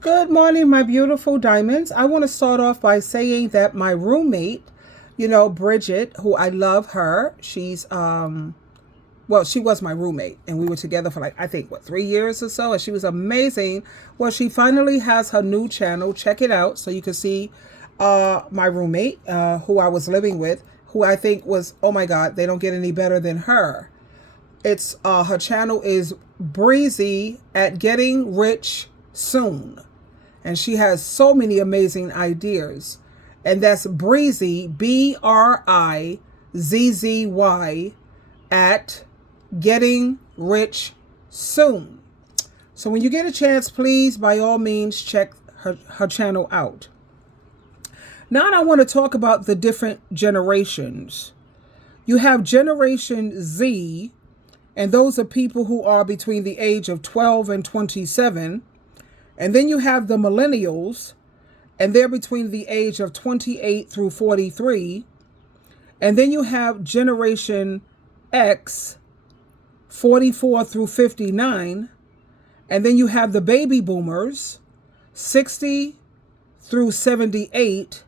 Good morning, my beautiful diamonds. I want to start off by saying that my roommate, Bridget, who I love her, she was my roommate and we were together for I think 3 years or so, and she was amazing. Well, she finally has her new channel. Check it out so you can see my roommate, who I was living with, who I think was, oh my God, they don't get any better than her. It's her channel is Breezy at Getting Rich Soon. And she has so many amazing ideas. And that's Breezy, Brizzy, at Getting Rich Soon. So when you get a chance, please, by all means, check her channel out. Now I want to talk about the different generations. You have Generation Z, and those are people who are between the age of 12 and 27. And then you have the millennials, and they're between the age of 28 through 43. And then you have Generation X, 44 through 59. And then you have the baby boomers, 60 through 78.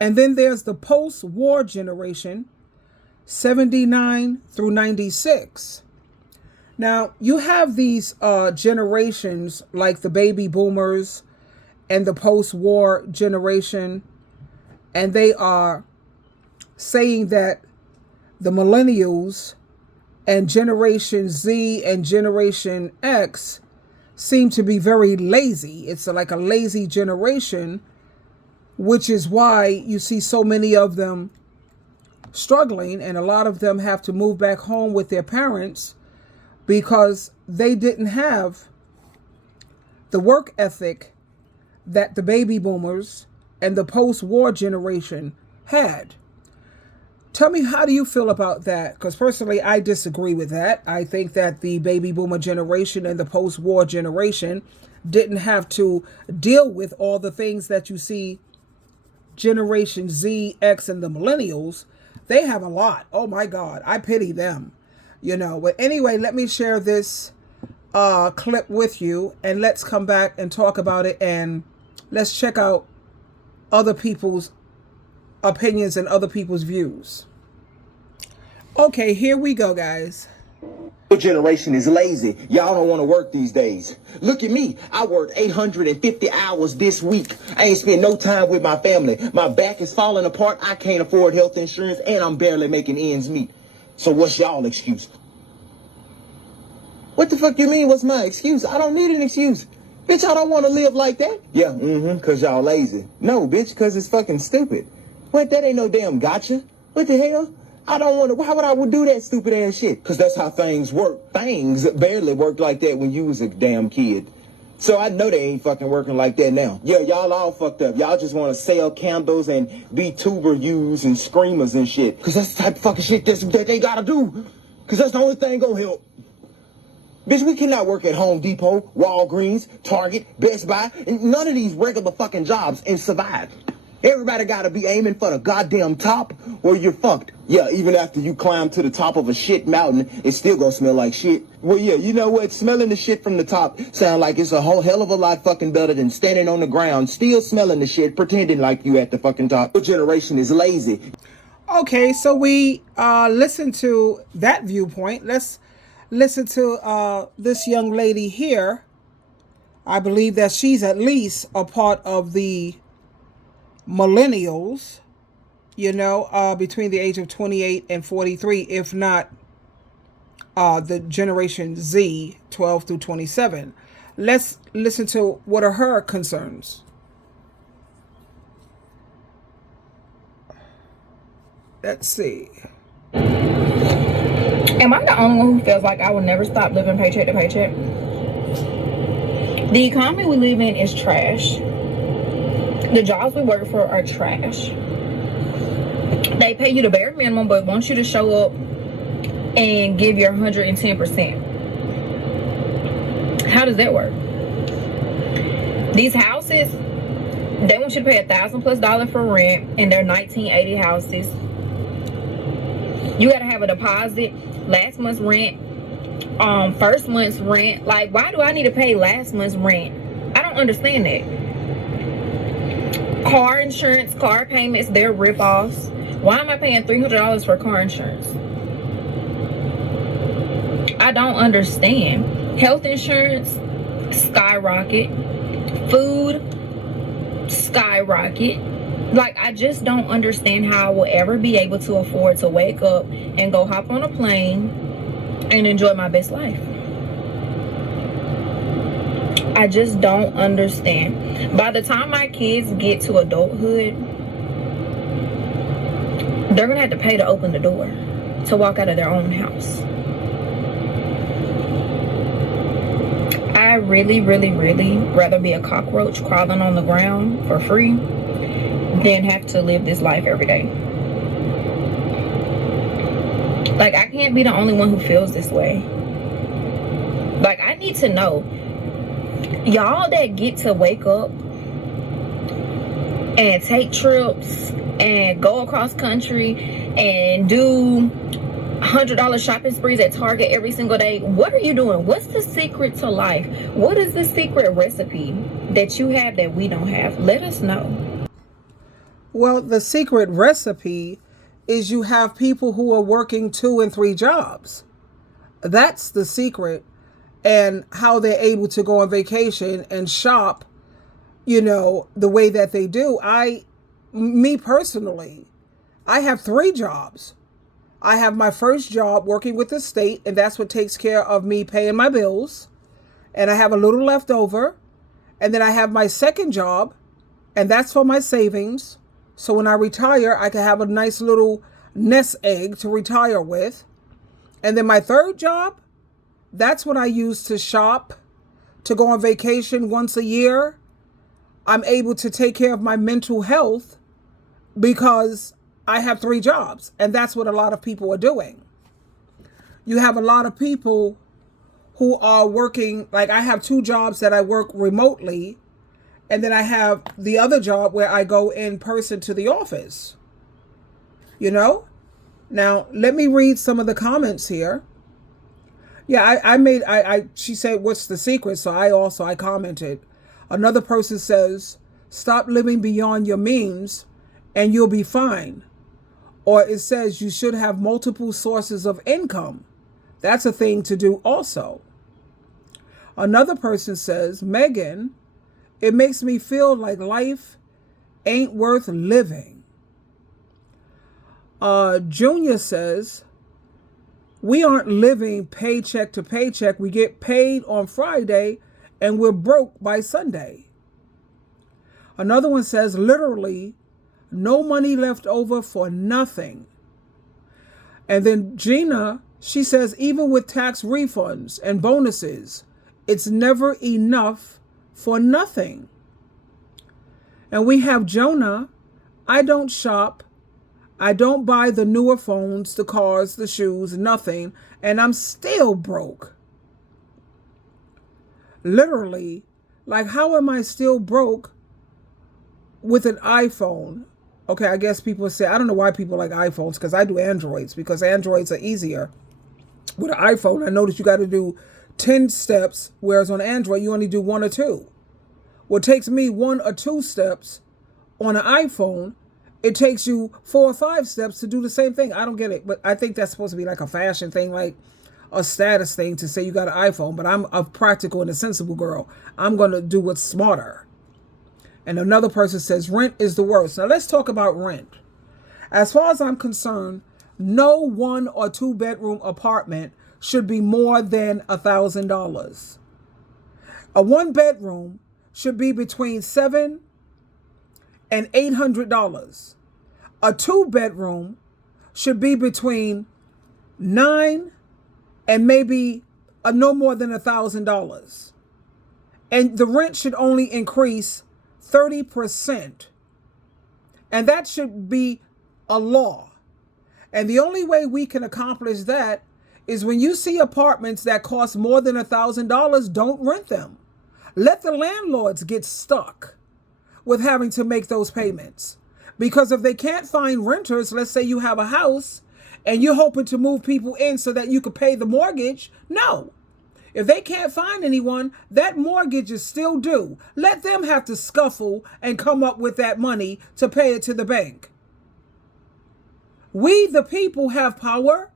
And then there's the post-war generation, 79 through 96. Now, you have these generations like the baby boomers and the post-war generation, and they are saying that the millennials and Generation Z and Generation X seem to be very lazy. It's like a lazy generation, which is why you see so many of them struggling, and a lot of them have to move back home with their parents because they didn't have the work ethic that the baby boomers and the post-war generation had. Tell me, how do you feel about that? Because personally, I disagree with that. I think that the baby boomer generation and the post-war generation didn't have to deal with all the things that you see Generation Z, X, and the millennials. They have a lot. Oh my God, I pity them. But anyway, let me share this clip with you, and let's come back and talk about it, and let's check out other people's opinions and other people's views. Okay, here we go, guys. Your generation is lazy. Y'all don't want to work these days. Look at me. I worked 850 hours this week. I ain't spent no time with my family. My back is falling apart. I can't afford health insurance, and I'm barely making ends meet. So what's y'all excuse? What the fuck you mean, what's my excuse? I don't need an excuse. Bitch, I don't want to live like that. Yeah, cause y'all lazy. No, bitch, cause it's fucking stupid. What, that ain't no damn gotcha. What the hell? I don't want to, why would I do that stupid ass shit? Cause that's how things work. Things barely worked like that when you was a damn kid. So I know they ain't fucking working like that now. Yeah, y'all all fucked up. Y'all just want to sell candles and be tuber yous and screamers and shit. Cause that's the type of fucking shit that they gotta do. Cause that's the only thing gonna help. Bitch, we cannot work at Home Depot, Walgreens, Target, Best Buy, and none of these regular fucking jobs and survive. Everybody gotta be aiming for the goddamn top or you're fucked. Yeah, even after you climb to the top of a shit mountain, it's still gonna smell like shit. Well, yeah, you know what? Smelling the shit from the top sound like it's a whole hell of a lot fucking better than standing on the ground, still smelling the shit, pretending like you at the fucking top. Your generation is lazy. Okay, so we listen to that viewpoint. Let's listen to this young lady here. I believe that she's at least a part of the millennials, between the age of 28 and 43, if not the Generation Z, 12 through 27. Let's listen to what are her concerns. Let's see. Am I the only one who feels like I will never stop living paycheck to paycheck? The economy we live in is trash. The jobs we work for are trash. They pay you the bare minimum, but want you to show up and give your 110%. How does that work? These houses, they want you to pay $1,000+ for rent, and they're 1980 houses. You gotta have a deposit, last month's rent, first month's rent. Like, why do I need to pay last month's rent? I don't don't understand that. Car insurance, car payments, they're rip-offs. Why am I paying $300 for car insurance? I don't understand. Health insurance, skyrocket. Food, skyrocket. Like, I just don't understand how I will ever be able to afford to wake up and go hop on a plane and enjoy my best life. I just don't understand. By the time my kids get to adulthood, they're gonna have to pay to open the door to walk out of their own house. I really, really, really rather be a cockroach crawling on the ground for free than have to live this life every day. Like, I can't be the only one who feels this way. Like, I need to know, y'all that get to wake up and take trips and go across country and do $100 shopping sprees at Target every single day, what are you doing? What's the secret to life? What is the secret recipe that you have that we don't have? Let us know. Well, the secret recipe is you have people who are working 2 and 3 jobs. That's the secret, and how they're able to go on vacation and shop, the way that they do. Me personally, I have 3 jobs. I have my first job working with the state, and that's what takes care of me paying my bills. And I have a little left over. And then I have my second job, and that's for my savings. So when I retire, I can have a nice little nest egg to retire with. And then my third job, that's what I use to shop, to go on vacation once a year. I'm able to take care of my mental health because I have 3 jobs, and that's what a lot of people are doing. You have a lot of people who are working, like I have 2 jobs that I work remotely, and then I have the other job where I go in person to the office. Now, let me read some of the comments here. Yeah, she said, what's the secret? So I commented. Another person says, stop living beyond your means and you'll be fine. Or it says you should have multiple sources of income. That's a thing to do also. Another person says, Megan, it makes me feel like life ain't worth living. Junior says, we aren't living paycheck to paycheck. We get paid on Friday and we're broke by Sunday. Another one says, literally, no money left over for nothing. And then Gina, she says, even with tax refunds and bonuses, it's never enough for nothing. And we have Jonah, I don't shop. I don't buy the newer phones, the cars, the shoes, nothing. And I'm still broke. Literally, like, how am I still broke with an iPhone? Okay, I guess people say, I don't know why people like iPhones, because I do Androids, because Androids are easier. With an iPhone, I noticed you got to do 10 steps, whereas on Android, you only do 1 or 2. What takes me 1 or 2 steps on an iPhone, it takes you 4 or 5 steps to do the same thing. I don't get it, but I think that's supposed to be like a fashion thing, like a status thing to say you got an iPhone, but I'm a practical and a sensible girl. I'm going to do what's smarter. And another person says rent is the worst. Now let's talk about rent. As far as I'm concerned, no 1 or 2 bedroom apartment should be more than $1,000. A 1 bedroom should be between $700 and $800. A 2 bedroom should be between $900 and maybe no more than $1,000. And the rent should only increase 30%. And that should be a law. And the only way we can accomplish that is when you see apartments that cost more than $1,000, don't rent them. Let the landlords get stuck with having to make those payments. Because if they can't find renters, let's say you have a house and you're hoping to move people in so that you could pay the mortgage. No. If they can't find anyone, that mortgage is still due. Let them have to scuffle and come up with that money to pay it to the bank. We, the people, have power.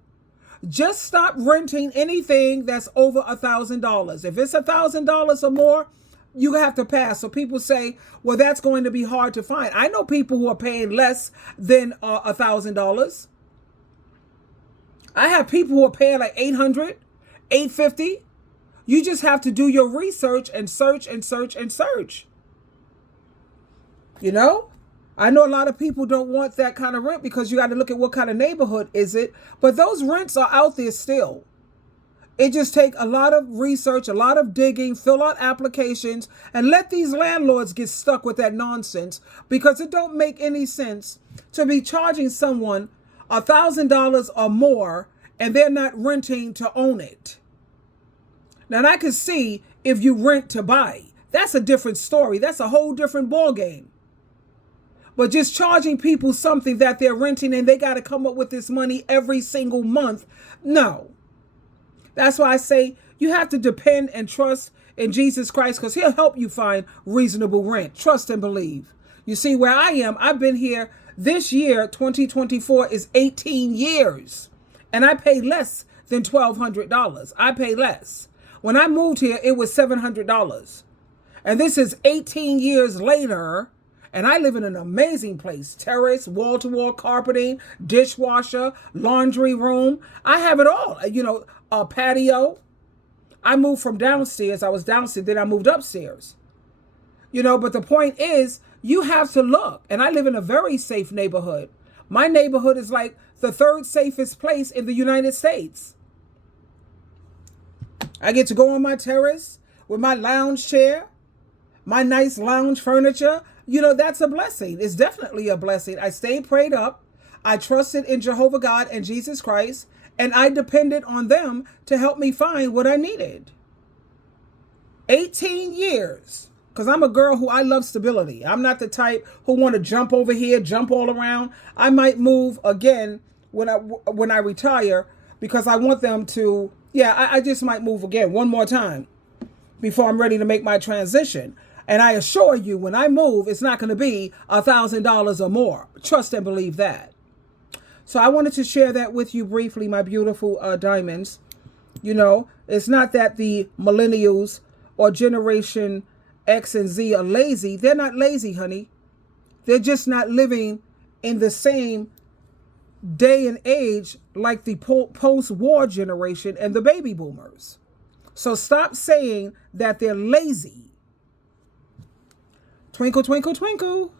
Just stop renting anything that's over $1,000. If it's $1,000 or more, you have to pass. So people say, well, that's going to be hard to find. I know people who are paying less than $1,000. I have people who are paying like $800, $850. You just have to do your research and search and search and search. You know? I know a lot of people don't want that kind of rent because you got to look at what kind of neighborhood is it. But those rents are out there still. It just takes a lot of research, a lot of digging, fill out applications, and let these landlords get stuck with that nonsense, because it don't make any sense to be charging someone $1,000 or more and they're not renting to own it. Now, I can see if you rent to buy. That's a different story. That's a whole different ballgame. But just charging people something that they're renting and they got to come up with this money every single month, no. That's why I say you have to depend and trust in Jesus Christ, because he'll help you find reasonable rent. Trust and believe. You see, where I am, I've been here this year, 2024, is 18 years. And I pay less than $1,200. I pay less. When I moved here, it was $700. And this is 18 years later. And I live in an amazing place. Terrace, wall-to-wall carpeting, dishwasher, laundry room. I have it all. You know, a patio. I moved from downstairs. I was downstairs, then I moved upstairs. You know, but the point is, you have to look. And I live in a very safe neighborhood. My neighborhood is like the third safest place in the United States. I get to go on my terrace with my lounge chair, my nice lounge furniture. You know, that's a blessing. It's definitely a blessing. I stayed prayed up. I trusted in Jehovah God and Jesus Christ, and I depended on them to help me find what I needed. 18 years, because I'm a girl who I love stability. I'm not the type who want to jump over here, jump all around. I might move again when I retire, because I want them to, I just might move again one more time before I'm ready to make my transition. And I assure you, when I move, it's not going to be $1,000 or more. Trust and believe that. So I wanted to share that with you briefly, my beautiful diamonds. You know, it's not that the millennials or Generation X and Z are lazy. They're not lazy, honey. They're just not living in the same day and age like the post-war generation and the baby boomers. So stop saying that they're lazy. Twinkle, twinkle, twinkle.